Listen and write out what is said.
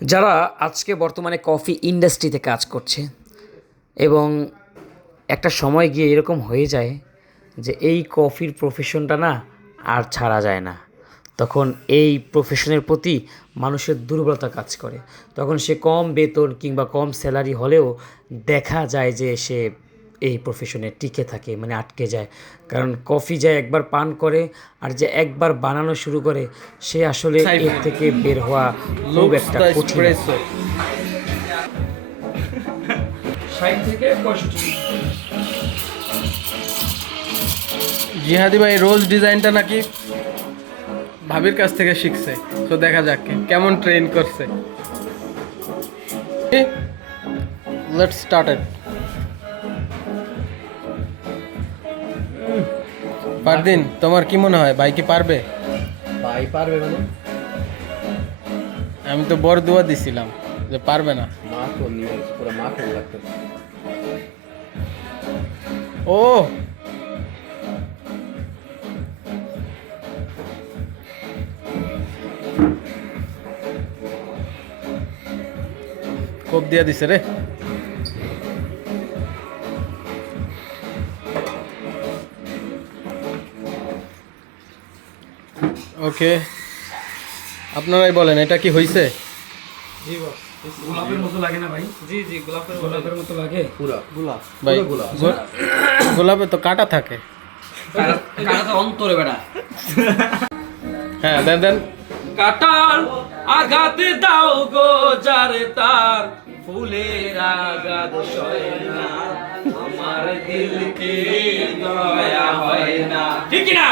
যারা আজকে বর্তমানে কফি ইন্ডাস্ট্রিতে কাজ করছে এবং একটা সময় গিয়ে এরকম হয়ে যায় যে এই কফির প্রফেশনটা না আর ছাড়া যায় না, তখন এই প্রফেশনের প্রতি মানুষের দুর্বলতা কাজ করে। তখন সে কম বেতন কিংবা কম স্যালারি হলেও দেখা যায় যে সে এই প্রফেশনে টিকে থাকে, মানে আটকে যায়। কারণ কফি যে একবার পান করে আর যে একবার বানানো শুরু করে সে আসলে এর থেকে বের হওয়া খুব একটা কঠিন। 60 থেকে 65। জিহাদি ভাই রোজ ডিজাইনটা নাকি ভাবির কাছ থেকে শিখছে, তো দেখা যাক কেমন ট্রেন করছে। Let's start it. পারদিন, তোমার কি মনে হয় ভাই কি পারবে? ভাই পারবে মানে? আমি তো বড় দোয়া দিছিলাম যে পারবে না। মা তো নিয়ে পুরো মা ফেলে লাগতো। ও কোপ দিয়া দিছে রে। ওকে, আপনারাই বলেন এটা কি হইছে? জি বস, গোলাপের মতো লাগে না ভাই? জি জি, গোলাপের মতো লাগে পুরো ভাই গোলাপে তো কাটা থাকে। কাটা তো অন্তরে বেটা। হ্যাঁ দেন দেন। কাটার আঘাতে দাও গো যারে তার ফুলের আঘাত সয় না, আমার দিলকে দয়া হয় না। ঠিক না?